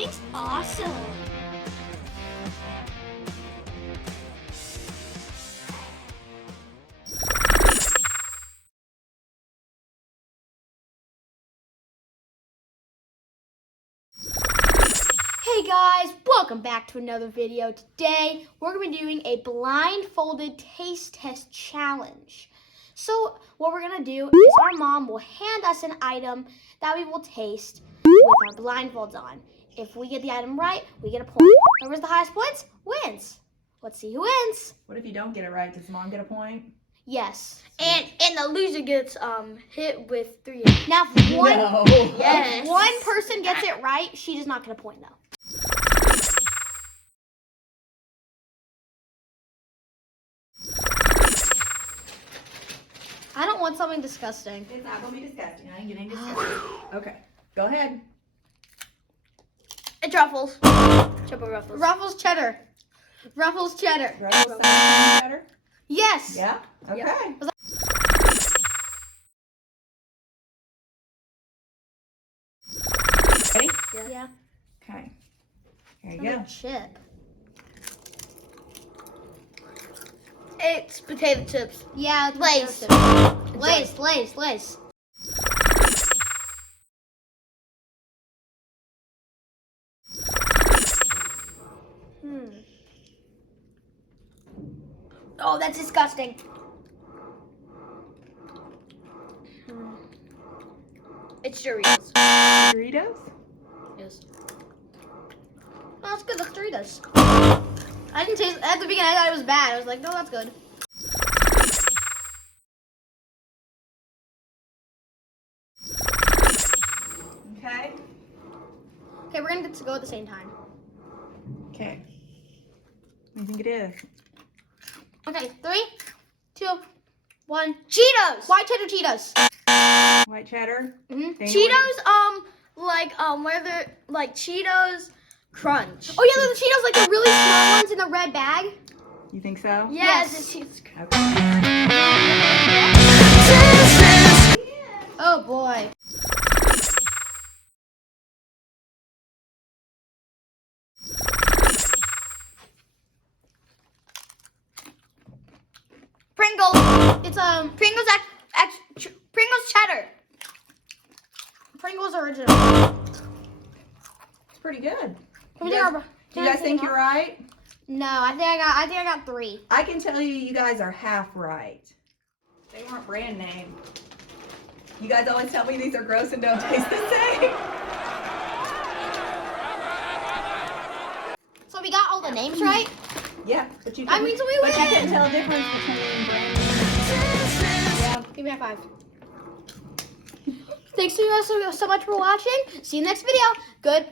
Everything's awesome. Hey guys, welcome back to another video. Today, we're going to be doing a blindfolded taste test challenge. So, what we're going to do is our mom will hand us an item that we will taste with our blindfolds on. If we get the item right, we get a point. Whoever's the highest points wins. Let's see who wins. What if you don't get it right? Does mom get a point? Yes. And the loser gets hit with 3. Now, if one person gets it right, she does not get a point though. I don't want something disgusting. It's not going to be disgusting. I ain't getting disgusting. Okay, go ahead. It's Ruffles. Triple Ruffles. Ruffles cheddar. Ruffles cheddar. Ruffles cinnamon cheddar? Yes. Yeah? Okay. Yeah. Ready? Yeah. Okay. Here you Another go. chip. It's potato chips. Yeah, it's Lay's. Lay's. Oh, that's disgusting. It's Doritos. Doritos? Yes. Oh, that's good. That's Doritos. I didn't taste at the beginning. I thought it was bad. I was like, no, that's good. Okay. Okay, we're gonna get to go at the same time. Okay. What do you think it is? Okay, 3, 2, 1. Cheetos. White cheddar Cheetos. White cheddar? Mm-hmm. Dana, Cheetos, where they're like Cheetos Crunch. Oh yeah, they're the Cheetos like the really small ones in the red bag. You think so? Yes. It's Cheetos. Okay. Oh boy. Pringles. It's Pringles Pringles cheddar. Pringles original. It's pretty good. Do Do you guys think you're right? No, I think I got 3. I can tell you guys are half right. They weren't brand name. You guys always tell me these are gross and don't taste the same. So we got all the names right? Yeah, but you I mean, so we but win. you can tell the difference between brand names. Yeah, give me a high 5. Thanks to you guys so much for watching. See you next video. Good.